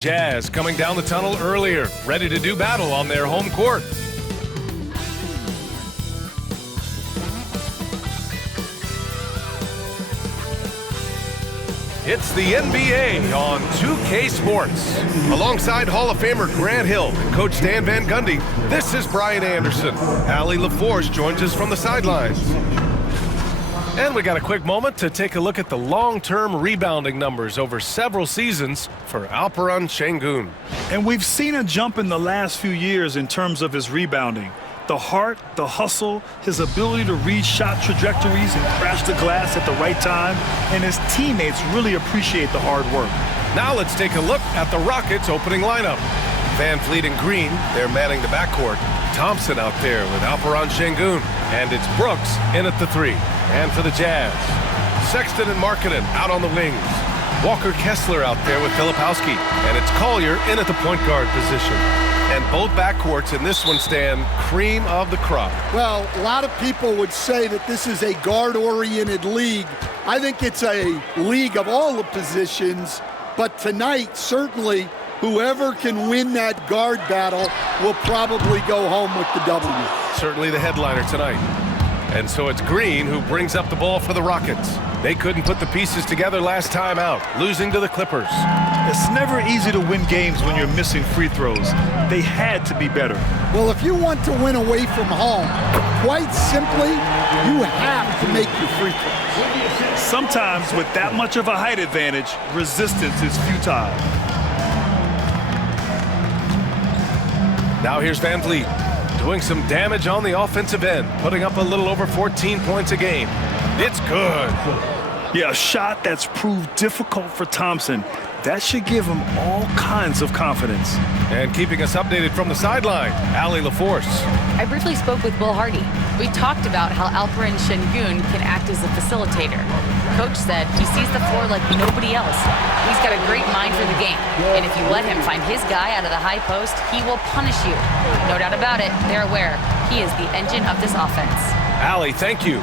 Jazz coming down the tunnel earlier, ready to do battle on their home court. It's the NBA on 2K Sports. Alongside Hall of Famer Grant Hill and Coach Dan Van Gundy, this is Brian Anderson. Allie LaForce joins us from the sidelines. And we got a quick moment to take a look at the long-term rebounding numbers over several seasons for Alperen Sengun. And we've seen a jump in the last few years in terms of his rebounding. The heart, the hustle, his ability to read shot trajectories and crash the glass at the right time, and his teammates really appreciate the hard work. Now let's take a look at the Rockets' opening lineup. Van Vliet and Green, they're manning the backcourt. Thompson out there with Alperen Sengun. And it's Brooks in at the three. And for the Jazz, Sexton and Markkanen out on the wings. Walker Kessler out there with Filipowski. And it's Collier in at the point guard position. And both backcourts in this one stand cream of the crop. Well, a lot of people would say that this is a guard-oriented league. I think it's a league of all the positions. But tonight, certainly, whoever can win that guard battle will probably go home with the W. Certainly the headliner tonight. And so it's Green who brings up the ball for the Rockets. They couldn't put the pieces together last time out, losing to the Clippers. It's never easy to win games when you're missing free throws. They had to be better. Well, if you want to win away from home, quite simply, you have to make your free throws. Sometimes with that much of a height advantage, resistance is futile. Now here's Van Vliet, doing some damage on the offensive end, putting up a little over 14 points a game. It's good. Yeah, a shot that's proved difficult for Thompson. That should give him all kinds of confidence. And keeping us updated from the sideline, Allie LaForce. I briefly spoke with Will Hardy. We talked about how Alperen Sengun can act as a facilitator. Coach said he sees the floor like nobody else. He's got a great mind for the game. And if you let him find his guy out of the high post, he will punish you. No doubt about it, they're aware. He is the engine of this offense. Allie, thank you.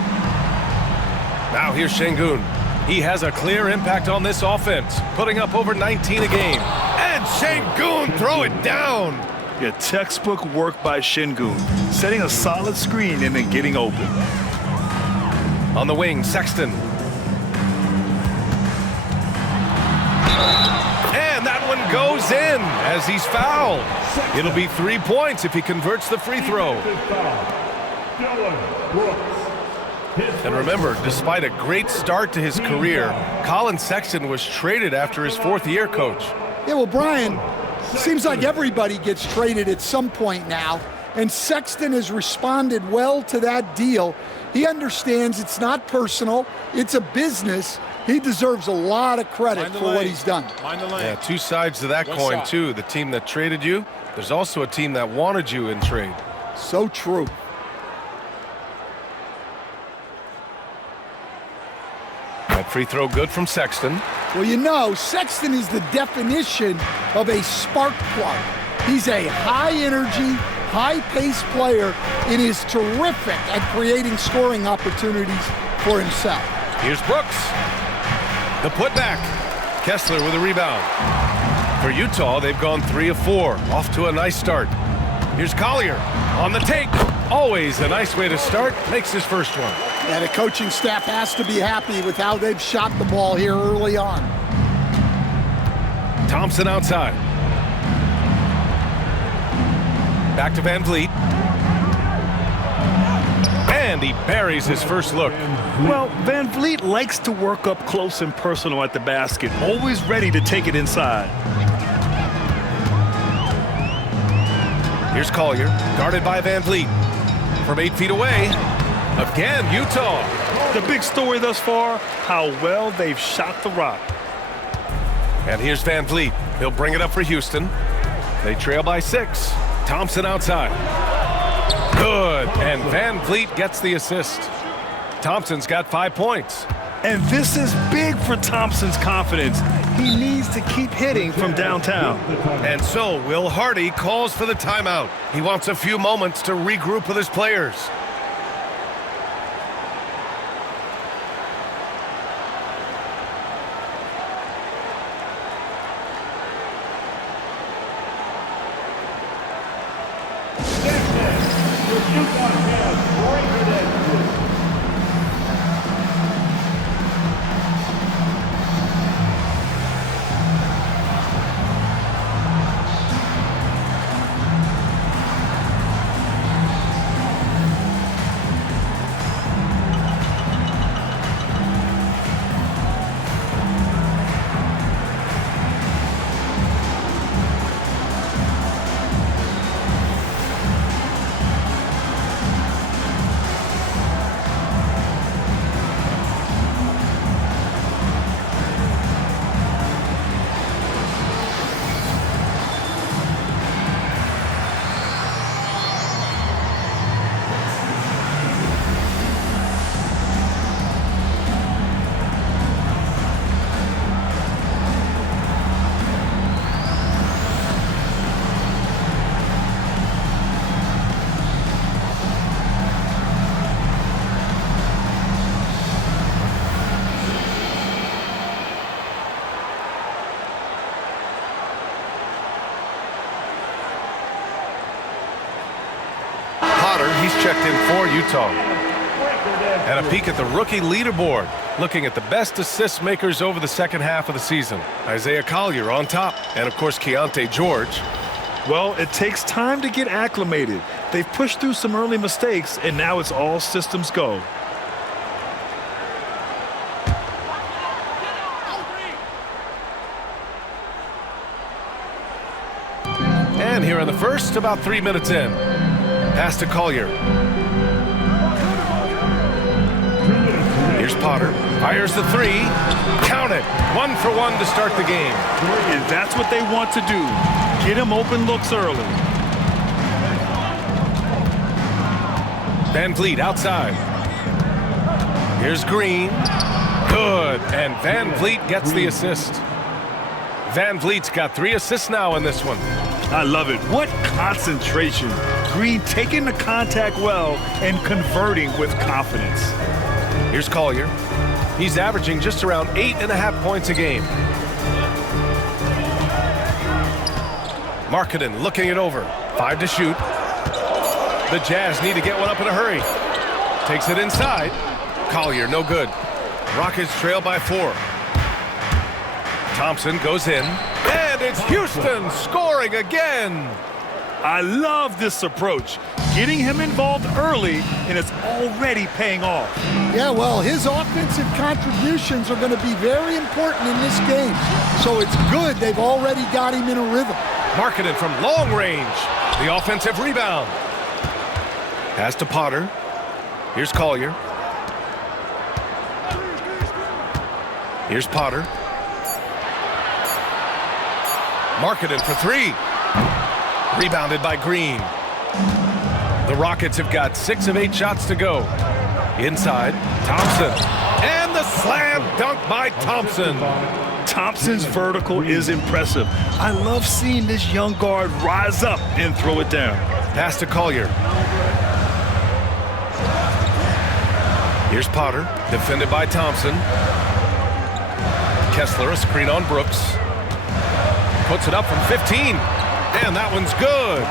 Now here's Sengun. He has a clear impact on this offense, putting up over 19 a game. And Sengun throw it down. Yeah, textbook work by Sengun, setting a solid screen and then getting open. On the wing, Sexton. And that one goes in as he's fouled. It'll be 3 points if he converts the free throw. And remember, despite a great start to his career, Collin Sexton was traded after his fourth year, Coach. Yeah, well, Brian, seems like everybody gets traded at some point now, and Sexton has responded well to that deal. He understands it's not personal, it's a business. He deserves a lot of credit for what he's done. Yeah, two sides to that coin, too. The team that traded you, there's also a team that wanted you in trade. So true. That free throw good from Sexton. Well, you know, Sexton is the definition of a spark plug. He's a high-energy, high-paced player and is terrific at creating scoring opportunities for himself. Here's Brooks. The putback. Kessler with a rebound. For Utah, they've gone 3 of 4. Off to a nice start. Here's Collier on the take. Always a nice way to start. Makes his first one. Yeah, the coaching staff has to be happy with how they've shot the ball here early on. Thompson outside. Back to Van Vliet. And he buries his first look. Well, Van Vliet likes to work up close and personal at the basket, always ready to take it inside. Here's Collier, guarded by Van Vliet. From 8 feet away, again, Utah. The big story thus far, how well they've shot the rock. And here's Van Vliet. He'll bring it up for Houston. They trail by 6. Thompson outside. Good, and Van Vliet gets the assist. Thompson's got 5 points. And this is big for Thompson's confidence. He needs to keep hitting from downtown. And so Will Hardy calls for the timeout. He wants a few moments to regroup with his players. He's checked in for Utah. And a peek at the rookie leaderboard, looking at the best assist makers over the second half of the season. Isaiah Collier on top, and of course Keontae George. Well, it takes time to get acclimated. They've pushed through some early mistakes, and now it's all systems go. And here in the first, about 3 minutes in. Pass to Collier. Here's Potter. Fires the three. Count it. 1 for 1 to start the game. And that's what they want to do. Get him open looks early. Van Vliet outside. Here's Green. Good. And Van Vliet gets the assist. Van Vliet's got 3 assists now in this one. I love it. What concentration. Green taking the contact well and converting with confidence. Here's Collier. He's averaging just around 8.5 points a game. Markkanen looking it over. 5 to shoot. The Jazz need to get one up in a hurry. Takes it inside. Collier, no good. Rockets trail by 4. Thompson goes in. And it's Houston scoring again. I love this approach. Getting him involved early, and it's already paying off. Yeah, well, his offensive contributions are going to be very important in this game. So it's good they've already got him in a rhythm. Markkanen from long range. The offensive rebound. Pass to Potter. Here's Collier. Here's Potter. Markkanen for 3. Rebounded by Green. The Rockets have got 6 of 8 shots to go. Inside, Thompson. And the slam dunk by Thompson. Thompson's vertical is impressive. I love seeing this young guard rise up and throw it down. Pass to Collier. Here's Potter, defended by Thompson. Kessler, a screen on Brooks. Puts it up from 15. And that one's good.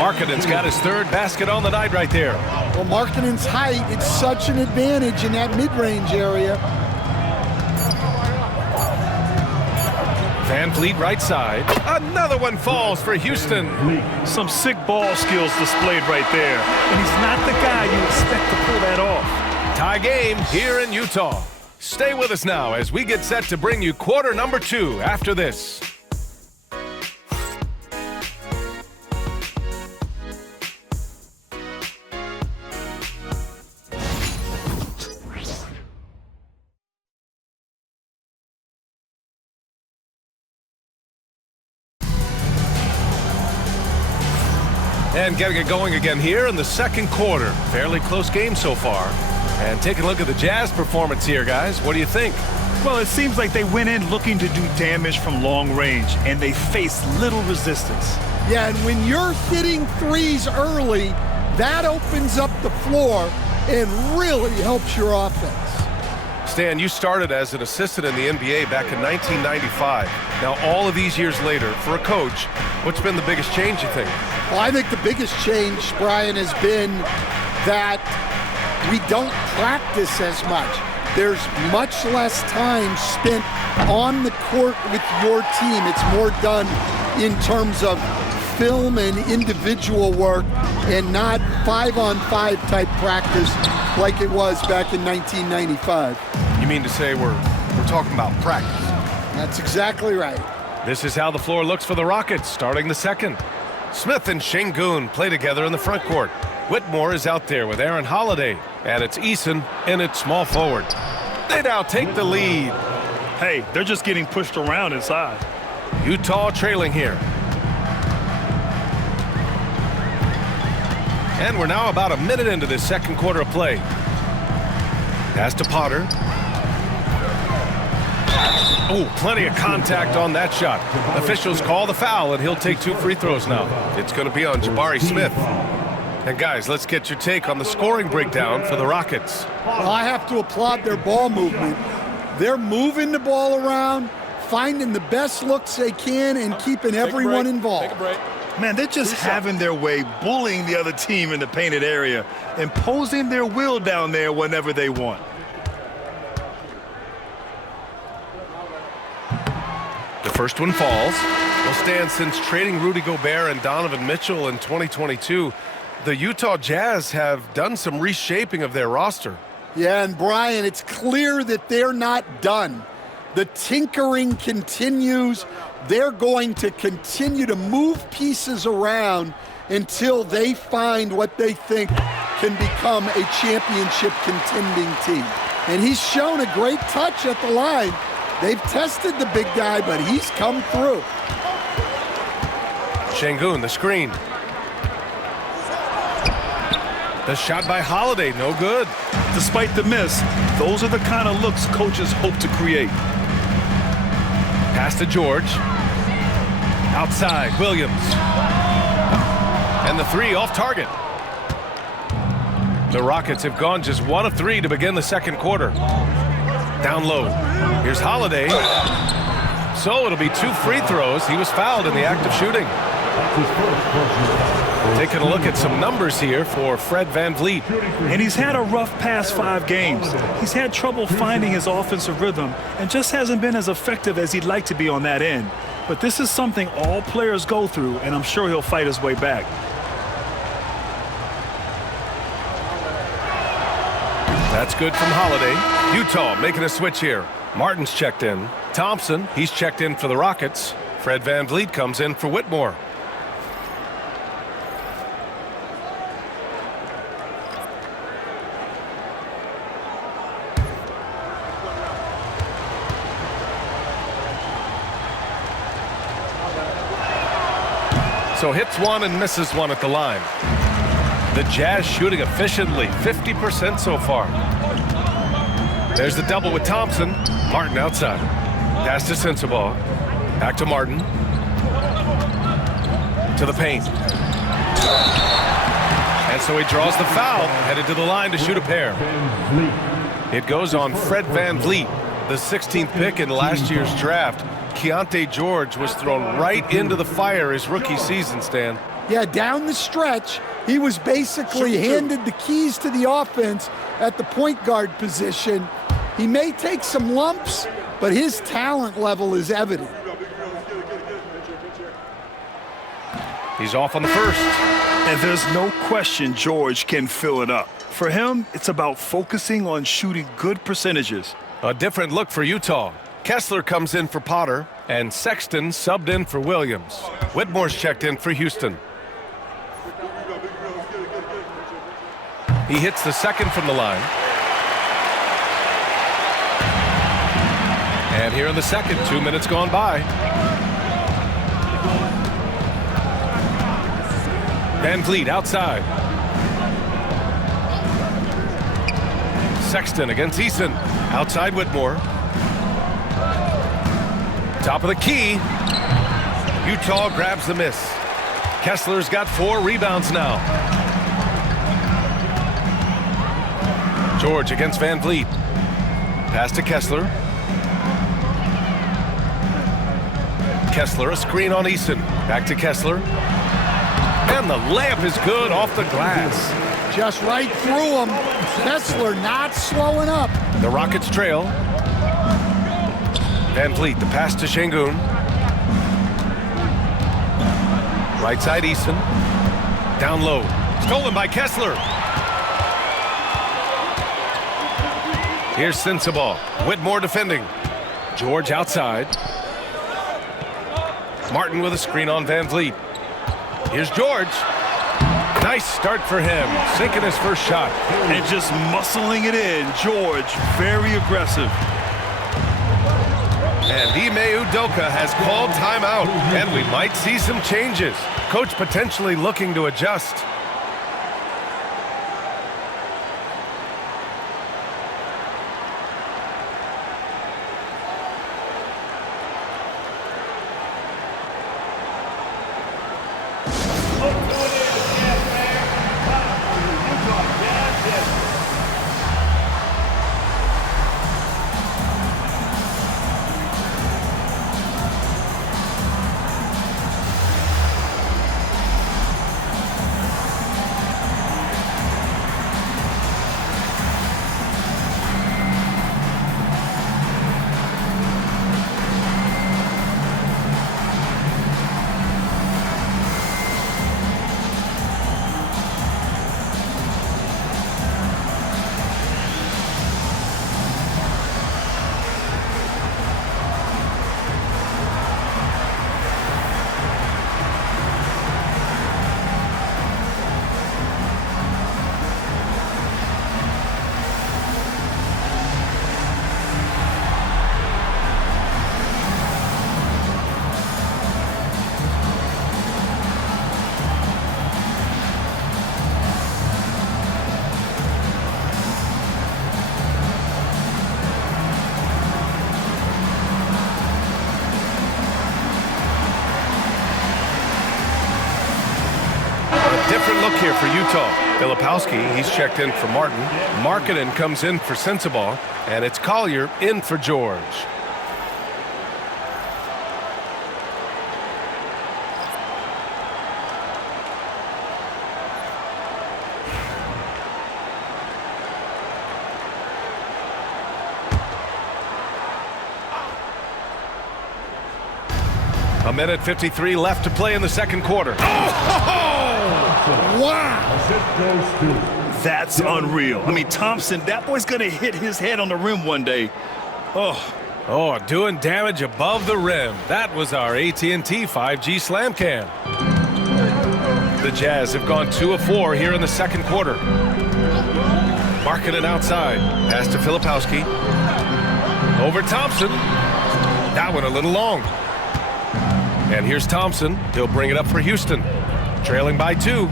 Markkanen's got his 3rd basket on the night right there. Well, Markkanen's height, it's such an advantage in that mid-range area. Van Vliet right side. Another one falls for Houston. Some sick ball skills displayed right there. And he's not the guy you expect to pull that off. Tie game here in Utah. Stay with us now as we get set to bring you quarter number 2 after this. And getting it going again here in the second quarter. Fairly close game so far. And taking a look at the Jazz performance here, guys. What do you think? Well, it seems like they went in looking to do damage from long range, and they faced little resistance. Yeah, and when you're hitting threes early, that opens up the floor and really helps your offense. Stan, you started as an assistant in the NBA back in 1995. Now, all of these years later, for a coach, what's been the biggest change, you think? Well, I think the biggest change, Brian, has been that we don't practice as much. There's much less time spent on the court with your team. It's more done in terms of film and individual work and not 5-on-5 type practice like it was back in 1995. You mean to say we're talking about practice? That's exactly right. This is how the floor looks for the Rockets, starting the second. Smith and Şengün play together in the front court. Whitmore is out there with Aaron Holiday, and it's Eason in at small forward. They now take the lead. Hey, they're just getting pushed around inside. Utah trailing here. And we're now about a minute into this second quarter of play. Pass to Potter. Oh, plenty of contact on that shot. Officials call the foul, and he'll take 2 free throws now. It's going to be on Jabari Smith. And guys, let's get your take on the scoring breakdown for the Rockets. Well, I have to applaud their ball movement. They're moving the ball around, finding the best looks they can, and keeping everyone involved. Take a break. Man, they're just having their way, bullying the other team in the painted area, imposing their will down there whenever they want. The first one falls. Well, Stan, since trading Rudy Gobert and Donovan Mitchell in 2022, the Utah Jazz have done some reshaping of their roster. Yeah, and Brian, it's clear that they're not done. The tinkering continues. They're going to continue to move pieces around until they find what they think can become a championship contending team. And he's shown a great touch at the line. They've tested the big guy, but he's come through. Şengün, the screen. The shot by Holiday, no good. Despite the miss, those are the kind of looks coaches hope to create. Pass to George. Outside, Williams. And the 3 off target. The Rockets have gone just 1 of 3 to begin the second quarter. Down low. Here's Holiday. So it'll be 2 free throws. He was fouled in the act of shooting. Taking a look at some numbers here for Fred VanVleet. And he's had a rough past 5 games. He's had trouble finding his offensive rhythm and just hasn't been as effective as he'd like to be on that end. But this is something all players go through, and I'm sure he'll fight his way back. That's good from Holiday. Utah making a switch here. Martin's checked in. Thompson, he's checked in for the Rockets. Fred VanVleet comes in for Whitmore. So hits 1 and misses 1 at the line. The Jazz shooting efficiently, 50% so far. There's the double with Thompson. Martin outside. Pass to Sensabaugh. Back to Martin. To the paint. And so he draws the foul, headed to the line to shoot a pair. It goes on Fred VanVleet, the 16th pick in last year's draft. Keontae George was thrown right into the fire his rookie season, Stan. Yeah, down the stretch, he was basically handed the keys to the offense at the point guard position. He may take some lumps, but his talent level is evident. He's off on the first. And there's no question George can fill it up. For him, it's about focusing on shooting good percentages. A different look for Utah. Kessler comes in for Potter, and Sexton subbed in for Williams. Whitmore's checked in for Houston. He hits the second from the line. And here in the second, 2 minutes gone by. VanVleet outside. Sexton against Eason. Outside Whitmore. Top of the key. Utah grabs the miss. Kessler's got 4 rebounds now. George against VanVleet. Pass to Kessler. Kessler, a screen on Eason. Back to Kessler. And the layup is good off the glass. Just right through him. Kessler not slowing up. The Rockets trail. Van Vliet, the pass to Şengün. Right side, Eason. Down low. Stolen by Kessler. Here's Sensabaugh. Whitmore defending. George outside. Martin with a screen on Van Vliet. Here's George. Nice start for him. Sinking his first shot. And just muscling it in. George, very aggressive. And Ime Udoka has called timeout. And we might see some changes. Coach potentially looking to adjust. Different look here for Utah. Filipowski, he's checked in for Martin. Markkanen comes in for Sensabaugh. And it's Collier in for George. A minute 53 left to play in the second quarter. Wow! That's unreal. I mean, Thompson, that boy's going to hit his head on the rim one day. Oh, doing damage above the rim. That was our AT&T 5G Slam Cam. The Jazz have gone 2 of 4 here in the second quarter. Markkanen outside. Pass to Filipowski. Over Thompson. That one a little long. And here's Thompson. He'll bring it up for Houston. Trailing by 2.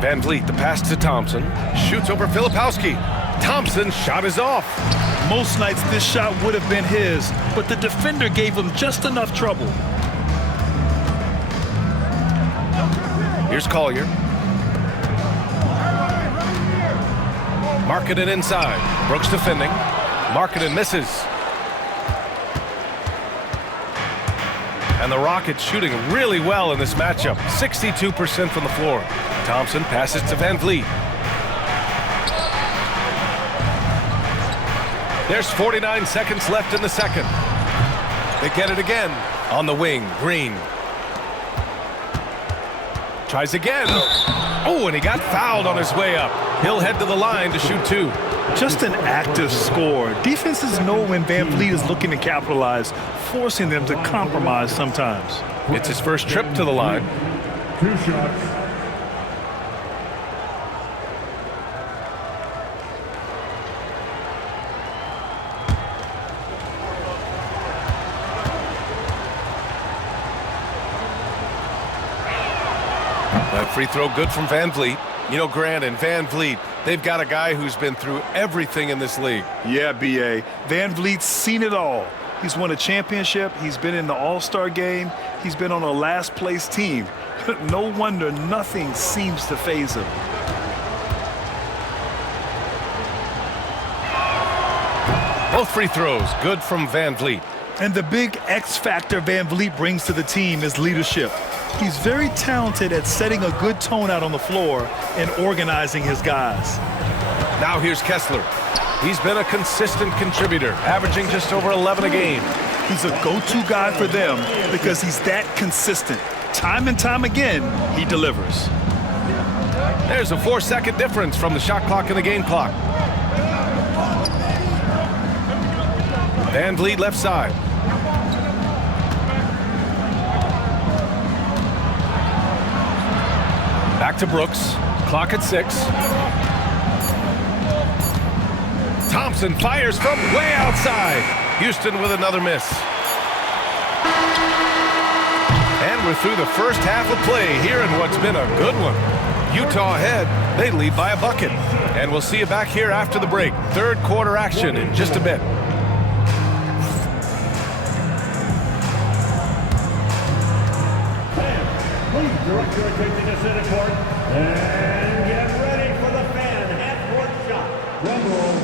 Van Vliet, the pass to Thompson. Shoots over Filipowski. Thompson's shot is off. Most nights this shot would have been his, but the defender gave him just enough trouble. Here's Collier. Markkanen inside. Brooks defending. Markkanen misses. And the Rockets shooting really well in this matchup. 62% from the floor. Thompson passes to Van Vliet. There's 49 seconds left in the second. They get it again. On the wing, Green. Tries again. Oh, and he got fouled on his way up. He'll head to the line to shoot 2. Just an active score. Defenses know when Van Vliet is looking to capitalize, forcing them to compromise sometimes. It's his first trip to the line. 2 shots. That free throw good from Van Vliet. You know, Grant and Van Vliet, they've got a guy who's been through everything in this league. Yeah, B.A. Van Vliet's seen it all. He's won a championship. He's been in the All-Star game. He's been on a last-place team. No wonder nothing seems to faze him. Both free throws good from Van Vliet. And the big X factor Van Vliet brings to the team is leadership. He's very talented at setting a good tone out on the floor and organizing his guys. Now here's Kessler. He's been a consistent contributor, averaging just over 11 a game. He's a go-to guy for them because he's that consistent. Time and time again, he delivers. There's a 4-second difference from the shot clock and the game clock. Van Vliet left side. Back to Brooks. Clock at 6. Thompson fires from way outside. Houston with another miss. And we're through the first half of play here in what's been a good one. Utah ahead. They lead by a bucket. And we'll see you back here after the break. Third quarter action in just a bit. Please direct your attention to center court and get ready for the fan half-court shot. Drum roll.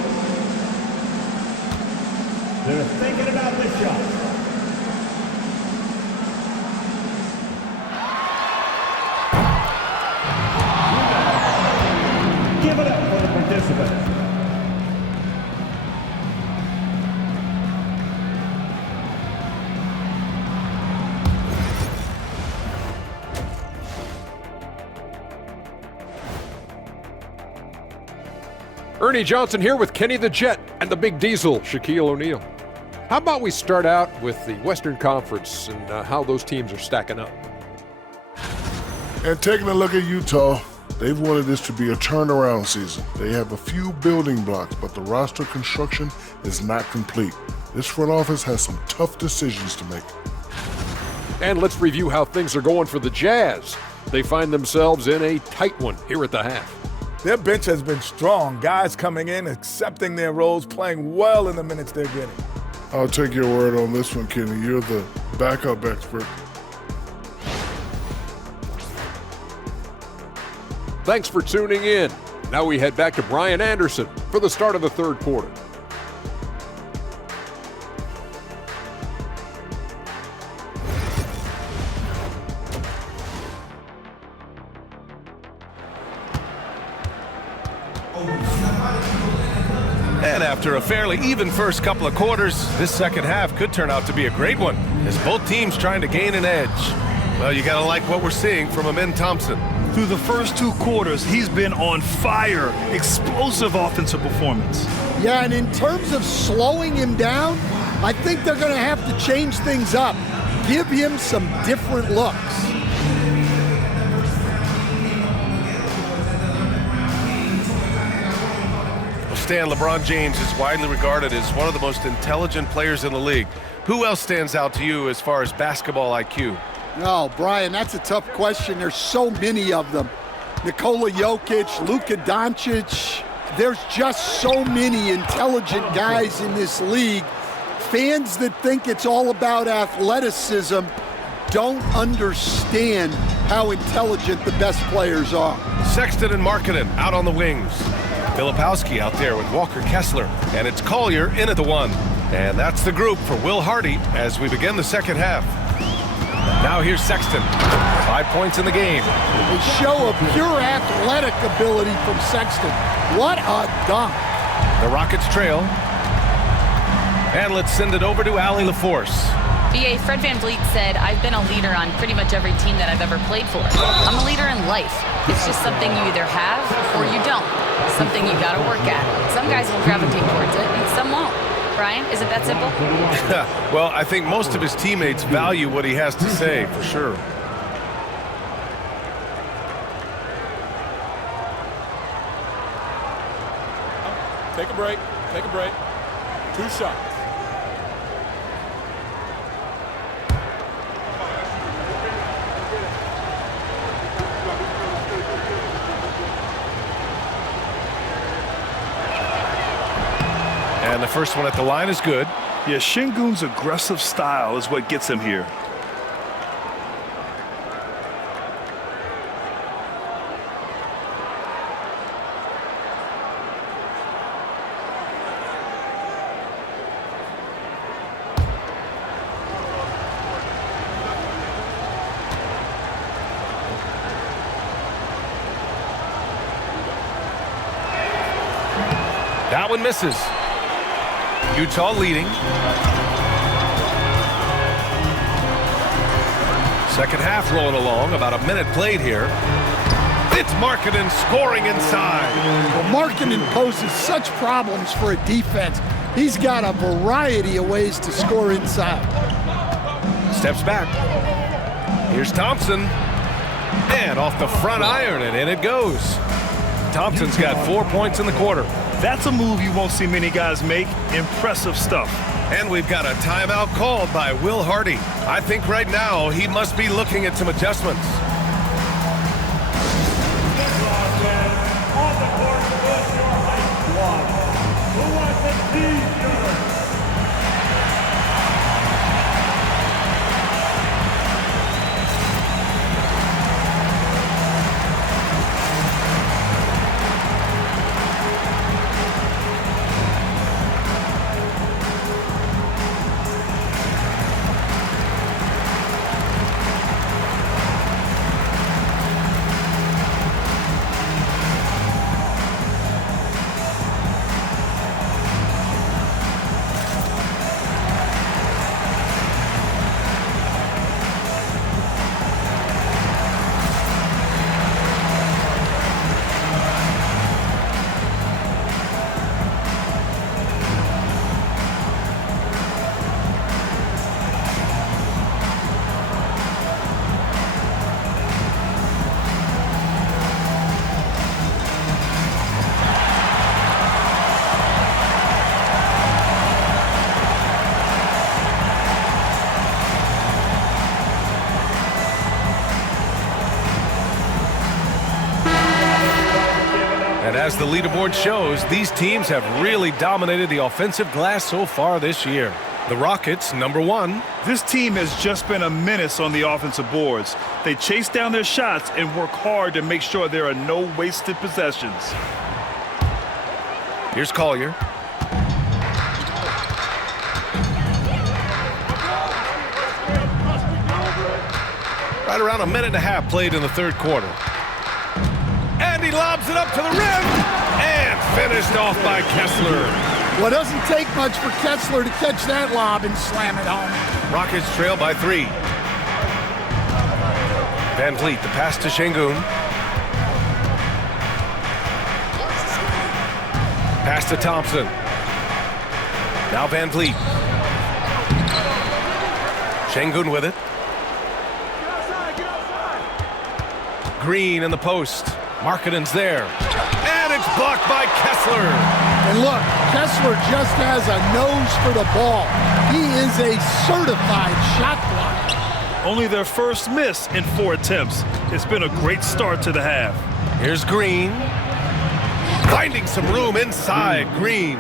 They're thinking about the shot. Give it up for the participants. Ernie Johnson here with Kenny the Jet and the Big Diesel, Shaquille O'Neal. How about we start out with the Western Conference and how those teams are stacking up? And taking a look at Utah, they've wanted this to be a turnaround season. They have a few building blocks, but the roster construction is not complete. This front office has some tough decisions to make. And let's review how things are going for the Jazz. They find themselves in a tight one here at the half. Their bench has been strong. Guys coming in, accepting their roles, playing well in the minutes they're getting. I'll take your word on this one, Kenny. You're the backup expert. Thanks for tuning in. Now we head back to Brian Anderson for the start of the third quarter. And after a fairly even first couple of quarters, this second half could turn out to be a great one, as both teams trying to gain an edge. Well, you gotta like what we're seeing from Amin Thompson. Through the first 2 quarters, he's been on fire. Explosive offensive performance. Yeah, and in terms of slowing him down, I think they're going to have to change things up. Give him some different looks. Stan, LeBron James is widely regarded as one of the most intelligent players in the league. Who else stands out to you as far as basketball IQ? Oh, Brian, that's a tough question. There's so many of them. Nikola Jokic, Luka Doncic. There's just so many intelligent guys in this league. Fans that think it's all about athleticism don't understand how intelligent the best players are. Sexton and Markkanen out on the wings. Filipowski out there with Walker Kessler, and it's Collier in at the 1. And that's the group for Will Hardy as we begin the second half. Now here's Sexton. 5 points in the game. A show of pure athletic ability from Sexton. What a dunk. The Rockets trail. And let's send it over to Allie LaForce. BA, Fred VanVleet said, I've been a leader on pretty much every team that I've ever played for. I'm a leader in life. It's just something you either have or you don't. Something you gotta work at. Some guys will gravitate towards it and some won't. Brian, is it that simple? Well, I think most of his teammates value what he has to say, for sure. Take a break. Take a break. 2 shots. And the first one at the line is good. Yeah, Şengün's aggressive style is what gets him here. That one misses. Utah leading. Second half rolling along. About a minute played here. It's Markkanen scoring inside. Well, Markkanen poses such problems for a defense. He's got a variety of ways to score inside. Steps back. Here's Thompson. And off the front iron, and in it goes. Thompson's got 4 points in the quarter. That's a move you won't see many guys make. Impressive stuff. And we've got a timeout called by Will Hardy. I think right now he must be looking at some adjustments. On the court with your high squad. Who wants the T-shirt? As the leaderboard shows, these teams have really dominated the offensive glass so far this year. The Rockets, number 1. This team has just been a menace on the offensive boards. They chase down their shots and work hard to make sure there are no wasted possessions. Here's Collier. Right around a minute and a half played in the third quarter. And he lobs it up to the rim. And finished off by Kessler. Well, it doesn't take much for Kessler to catch that lob and slam it home. Rockets trail by 3. Van Vliet, the pass to Şengün. Pass to Thompson. Now Van Vliet. Şengün with it. Green in the post. Markkanen's there. And it's blocked by Kessler. And look, Kessler just has a nose for the ball. He is a certified shot blocker. Only their first miss in 4 attempts. It's been a great start to the half. Here's Green. Finding some room inside. Green.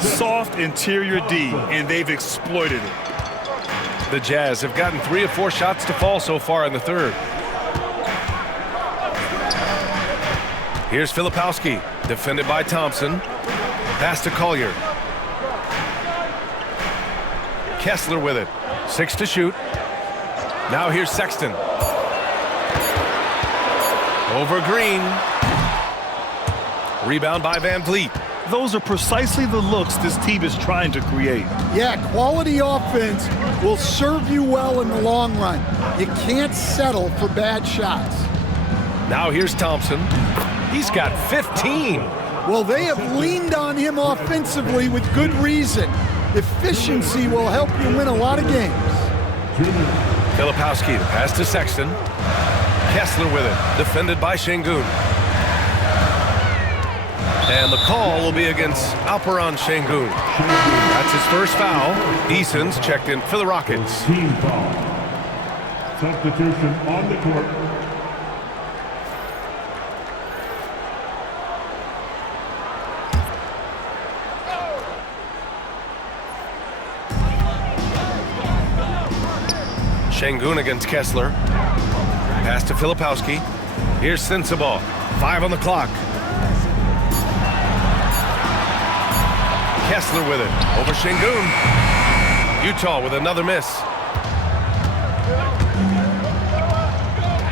Soft interior D, and they've exploited it. The Jazz have gotten 3 of 4 shots to fall so far in the third. Here's Filipowski, defended by Thompson. Pass to Collier. Kessler with it. 6 to shoot. Now here's Sexton. Over Green. Rebound by Van Vliet. Those are precisely the looks this team is trying to create. Yeah, quality offense will serve you well in the long run. You can't settle for bad shots. Now here's Thompson. He's got 15. Well, they have leaned on him offensively with good reason. Efficiency will help you win a lot of games. Filipowski, the pass to Sexton. Kessler with it, defended by Şengün. And the call will be against Alperen Şengün. That's his first foul. Eason's checked in for the Rockets. Team foul. Substitution on the court. Şengün against Kessler. Pass to Filipowski. Here's Sensabaugh. 5 on the clock. Kessler with it. Over Şengün. Utah with another miss.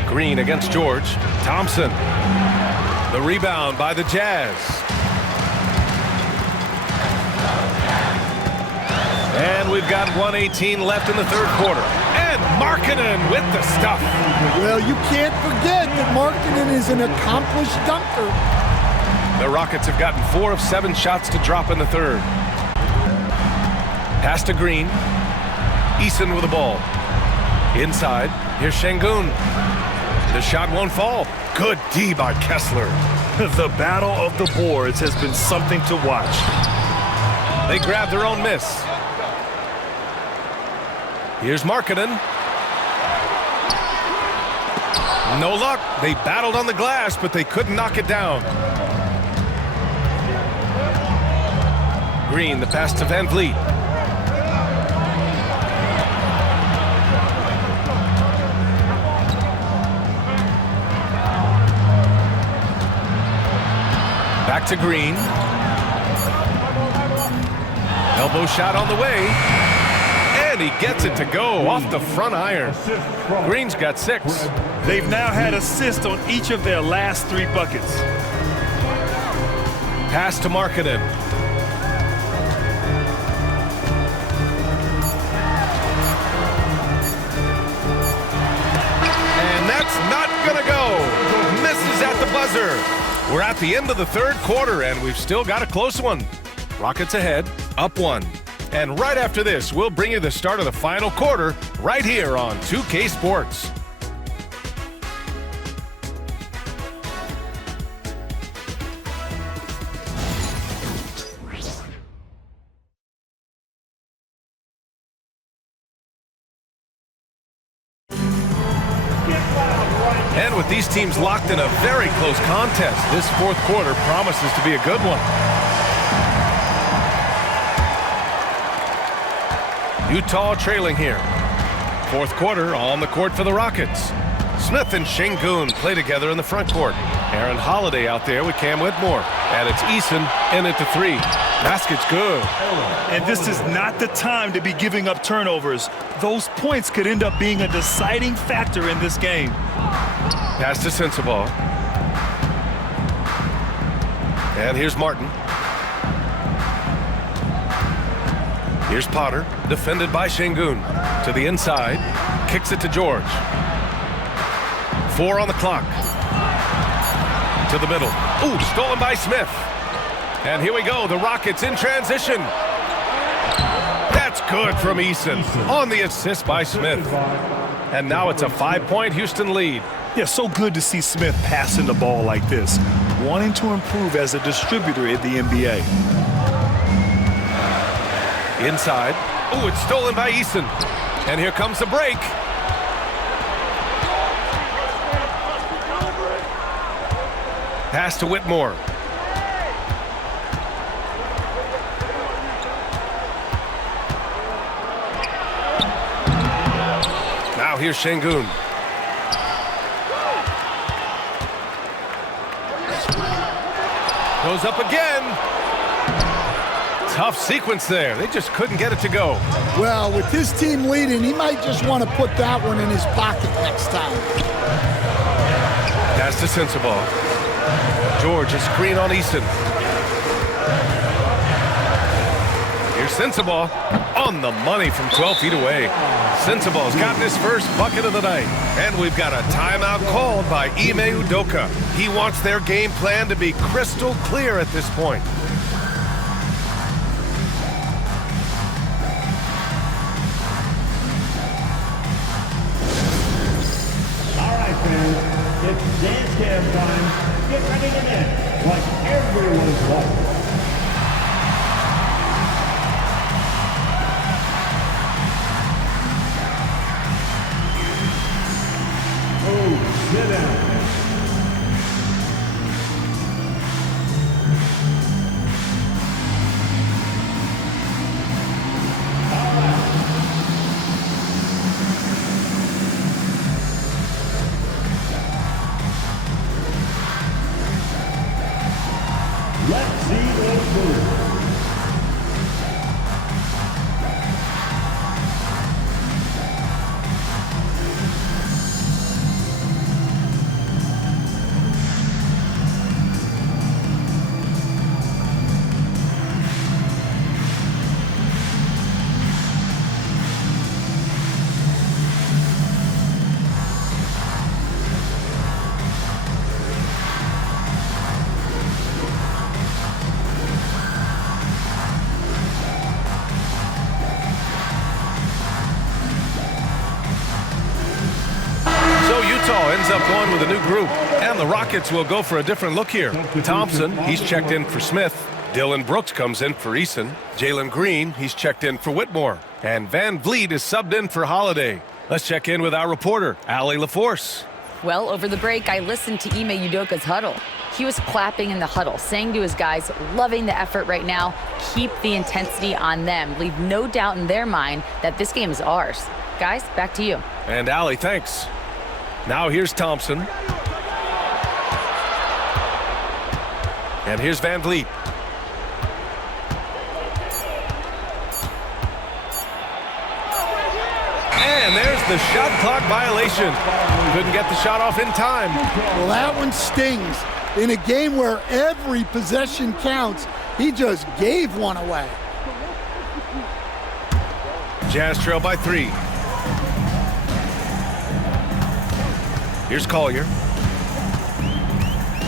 Green against George. Thompson. The rebound by the Jazz. And we've got 1:18 left in the third quarter. And Markkanen with the stuff. Well, you can't forget that Markkanen is an accomplished dunker. The Rockets have gotten 4 of 7 shots to drop in the third. Pass to Green. Eason with the ball. Inside, here's Şengün. The shot won't fall. Good D by Kessler. The battle of the boards has been something to watch. They grab their own miss. Here's Markkanen. No luck. They battled on the glass, but they couldn't knock it down. Green, the pass to Van Vliet. Back to Green. Elbow shot on the way. And he gets it to go off the front iron. Green's got 6. They've now had assists on each of their last 3 buckets. Pass to Markkanen. And that's not gonna go. Misses at the buzzer. We're at the end of the third quarter, and we've still got a close one. Rockets ahead, up 1. And right after this, we'll bring you the start of the final quarter right here on 2K Sports. And with these teams locked in a very close contest, this fourth quarter promises to be a good one. Utah trailing here. Fourth quarter on the court for the Rockets. Smith and Şengün play together in the front court. Aaron Holiday out there with Cam Whitmore. And it's Eason in at the 3. Basket's good. And this is not the time to be giving up turnovers. Those points could end up being a deciding factor in this game. Pass to Sensabaugh. And here's Martin. Here's Potter, defended by Şengün. To the inside, kicks it to George. 4 on the clock. To the middle. Ooh, stolen by Smith. And here we go, the Rockets in transition. That's good from Eason on the assist by Smith. And now it's a 5-point Houston lead. Yeah, so good to see Smith passing the ball like this, wanting to improve as a distributor in the NBA. Inside. Ooh, it's stolen by Eason. And here comes the break. Pass to Whitmore. Now here's Şengün. Goes up again. Tough sequence there. They just couldn't get it to go. Well, with his team leading, he might just want to put that one in his pocket next time. Pass to Sensabaugh. George, a screen on Eason. Here's Sensabaugh on the money from 12 feet away. Sensabaugh's gotten his first bucket of the night. And we've got a timeout called by Ime Udoka. He wants their game plan to be crystal clear at this point. All right, fans, it's dance cam time. Get ready to dance like everyone's watching. Oh, sit down. Let's see those moves. Utah ends up going with a new group, and the Rockets will go for a different look here. Thompson, he's checked in for Smith. Dylan Brooks comes in for Eason. Jalen Green, he's checked in for Whitmore. And Van Vliet is subbed in for Holiday. Let's check in with our reporter, Allie LaForce. Well, over the break, I listened to Ime Udoka's huddle. He was clapping in the huddle, saying to his guys, loving the effort right now, keep the intensity on them. Leave no doubt in their mind that this game is ours. Guys, back to you. And Allie, thanks. Now here's Thompson. And here's Van Vliet. And there's the shot clock violation. Couldn't get the shot off in time. Well, that one stings. In a game where every possession counts, he just gave one away. Jazz trail by 3. Here's Collier.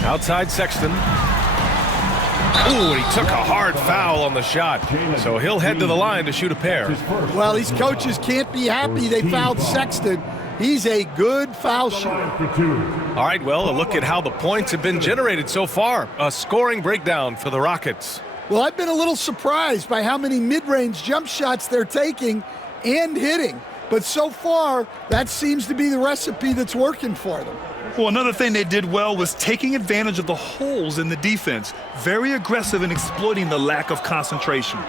Outside Sexton. Ooh, he took a hard foul on the shot. So he'll head to the line to shoot a pair. Well, these coaches can't be happy they fouled Sexton. He's a good foul shooter. All right, well, a look at how the points have been generated so far. A scoring breakdown for the Rockets. Well, I've been a little surprised by how many mid-range jump shots they're taking and hitting. But so far, that seems to be the recipe that's working for them. Well, another thing they did well was taking advantage of the holes in the defense. Very aggressive in exploiting the lack of concentration.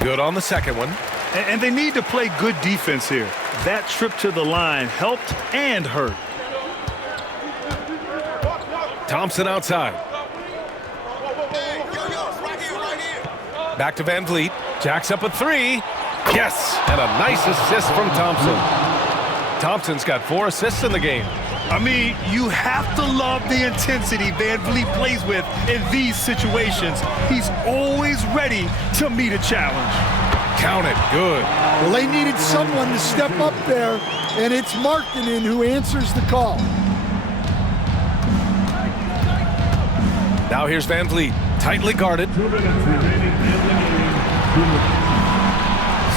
Good on the second one. And they need to play good defense here. That trip to the line helped and hurt. Thompson outside. Back to Van Vliet. Jacks up a 3. Yes, and a nice assist from Thompson. Thompson's got 4 assists in the game. I mean, you have to love the intensity Van Vliet plays with in these situations. He's always ready to meet a challenge. Count it. Good. Well, they needed someone to step up there, and it's Markkanen who answers the call. Now here's Van Vliet. Tightly guarded.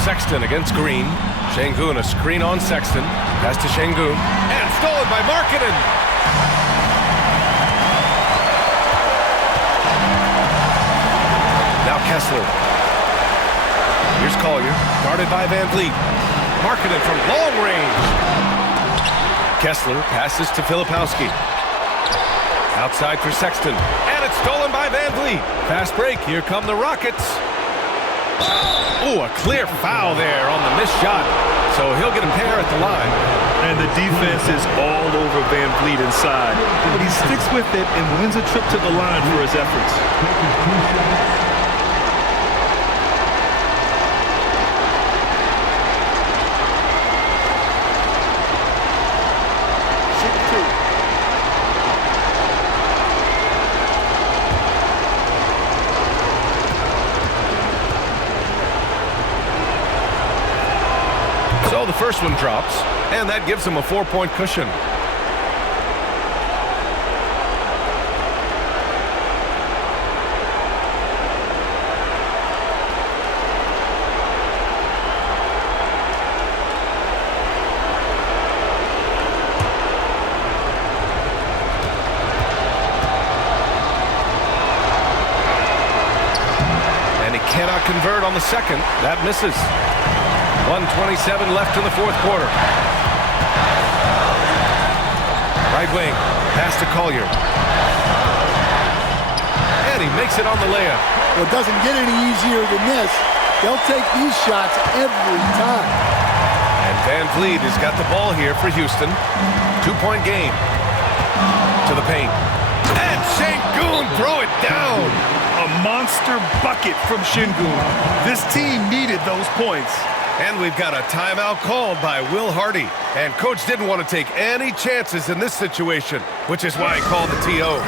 Sexton against Green. Şengün, a screen on Sexton. Pass to Şengün. And stolen by Markkanen. Now Kessler. Here's Collier. Guarded by Van Vliet. Markkanen from long range. Kessler passes to Filipowski. Outside for Sexton. And it's stolen by Van Vliet. Fast break. Here come the Rockets. Oh, a clear foul there on the missed shot. So he'll get a pair at the line. And the defense is all over Van Vliet inside. But he sticks with it and wins a trip to the line for his efforts. So the first one drops, and that gives him a 4-point cushion. And he cannot convert on the second. That misses. 1:27 left in the fourth quarter. Right wing, pass to Collier. And he makes it on the layup. Well, it doesn't get any easier than this. They'll take these shots every time. And Van Vliet has got the ball here for Houston. 2-point game. To the paint. And Şengün throw it down. A monster bucket from Şengün. This team needed those points. And we've got a timeout called by Will Hardy. And Coach didn't want to take any chances in this situation, which is why he called the TO.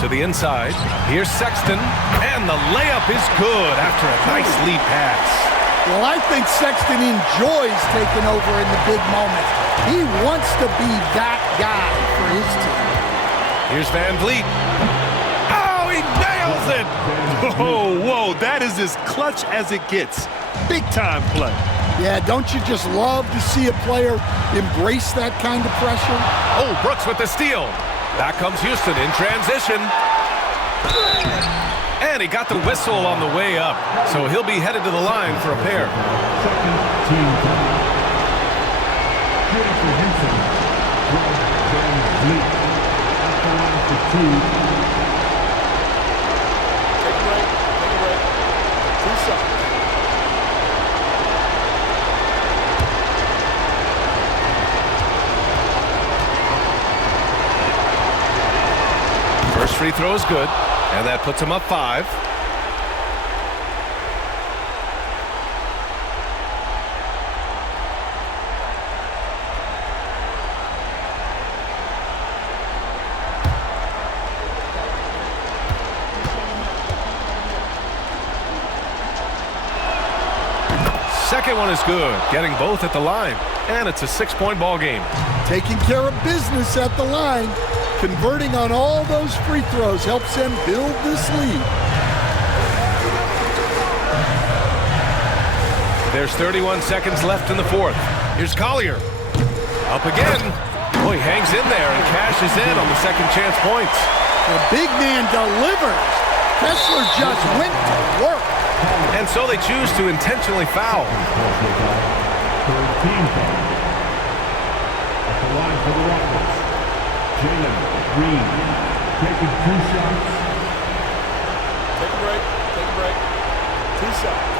To the inside. Here's Sexton. And the layup is good after a nice lead pass. Well, I think Sexton enjoys taking over in the big moments. He wants to be that guy for his team. Here's Van Vliet. Oh, he nails it! Oh, whoa, that is as clutch as it gets. Big time play. Yeah, don't you just love to see a player embrace that kind of pressure? Oh, Brooks with the steal. Back comes Houston in transition. And he got the whistle on the way up, so he'll be headed to the line for a pair. Second team foul. Shooting for Houston, Van Vliet. At the line for 2. Take a break. 2 shots. First free throw is good, and that puts him up 5. Second one is good, getting both at the line, and it's a 6-point ball game. Taking care of business at the line. Converting on all those free throws helps them build this lead. There's 31 seconds left in the fourth. Here's Collier. Up again. Oh, he hangs in there and cashes in on the second chance points. The big man delivers. Kessler just went to work. And so they choose to intentionally foul. Third team foul. At the line for the Rockets, Jalen Green taking 2 shots. Take a break. 2 shots.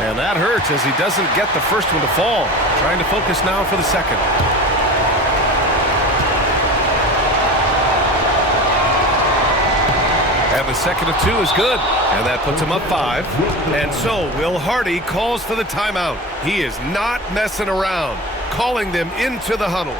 And that hurts as he doesn't get the first one to fall. Trying to focus now for the second. And the second of 2 is good. And that puts him up 5. And so Will Hardy calls for the timeout. He is not messing around, calling them into the huddle.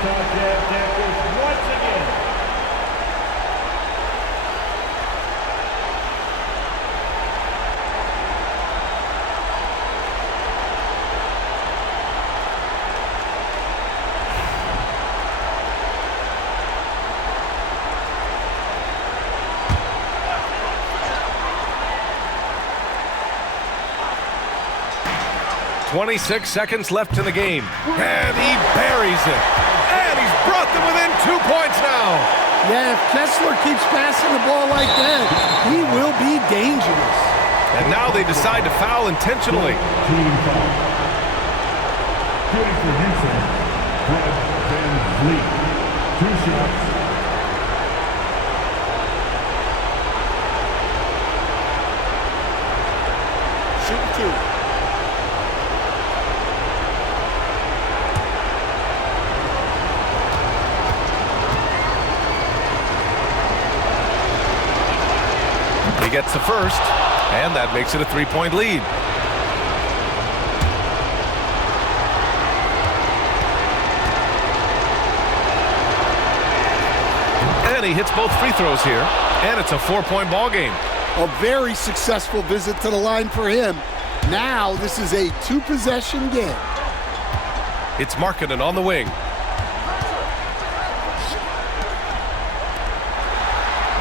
Utah Jazz. .26 seconds left in the game. And he buries it. And he's brought them within 2 points now. Yeah, if Kessler keeps passing the ball like that, he will be dangerous. And now they decide to foul intentionally. Team foul. Shooting for Houston, Fred Van Vliet. 2 shots. Shoot 2. He gets the first, and that makes it a 3-point lead. And he hits both free throws here, and it's a 4-point ball game. A very successful visit to the line for him. Now this is a 2-possession game. It's Markkanen on the wing.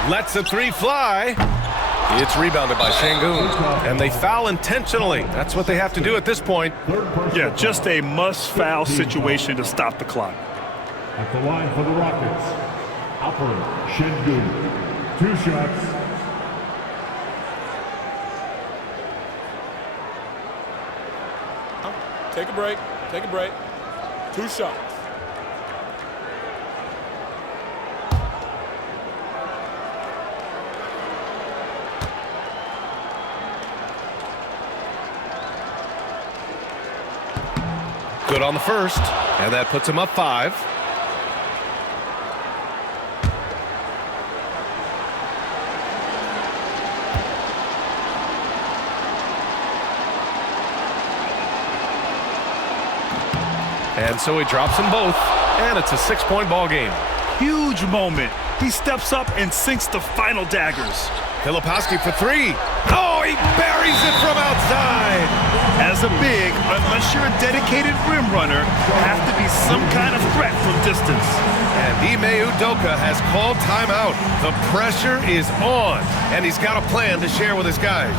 Lets the three fly. It's rebounded by Şengün, and they foul intentionally. That's what they have to do at this point. Yeah, just a must-foul situation to stop the clock. At the line for the Rockets, Alperen Şengün. 2 shots. Take a break. Take a break. 2 shots. Good on the first, and that puts him up 5. And so he drops them both, and it's a 6-point ball game. Huge moment. He steps up and sinks the final daggers. Filipowski for 3. Oh, he buries it from outside. As a big, unless you're a dedicated rim runner, have to be some kind of threat from distance. And Ime Udoka has called timeout. The pressure is on, and he's got a plan to share with his guys.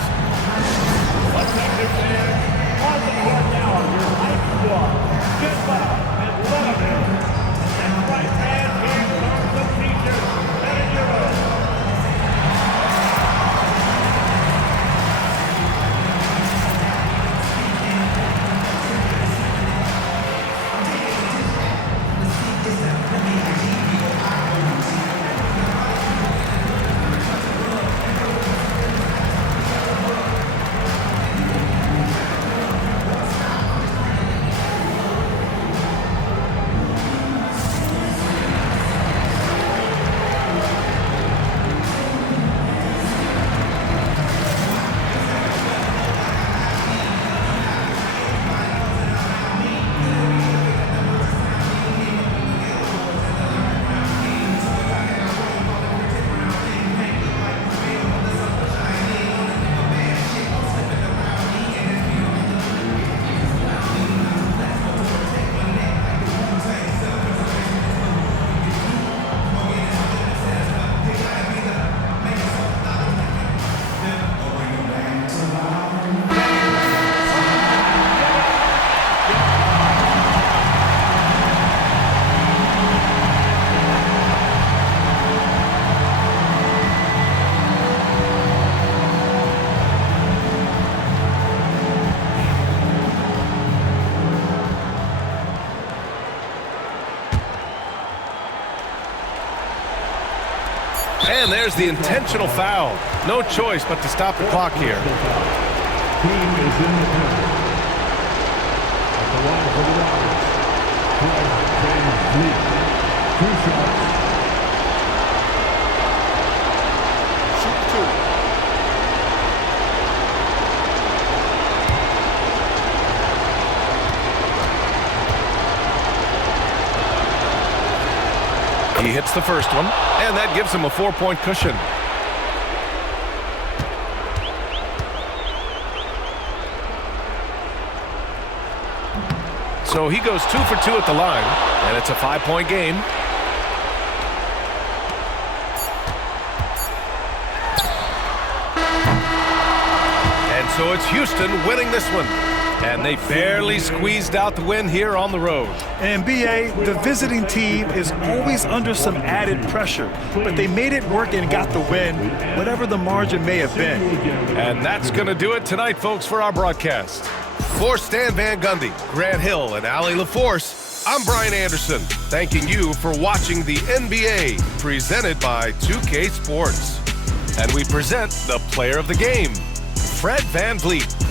And there's the intentional foul. No choice but to stop the clock here. Team is in the penalty. At the line for the Rockets, Fred VanVleet. 2 shots. Shoot 2. He hits the first one, and that gives him a 4-point cushion. So he goes 2 for 2 at the line, and it's a 5-point game. And so it's Houston winning this one. And they barely squeezed out the win here on the road. And BA, the visiting team is always under some added pressure, but they made it work and got the win, whatever the margin may have been. And that's going to do it tonight, folks, for our broadcast. For Stan Van Gundy, Grant Hill, and Allie LaForce, I'm Brian Anderson, thanking you for watching the NBA, presented by 2K Sports. And we present the player of the game, Fred VanVleet.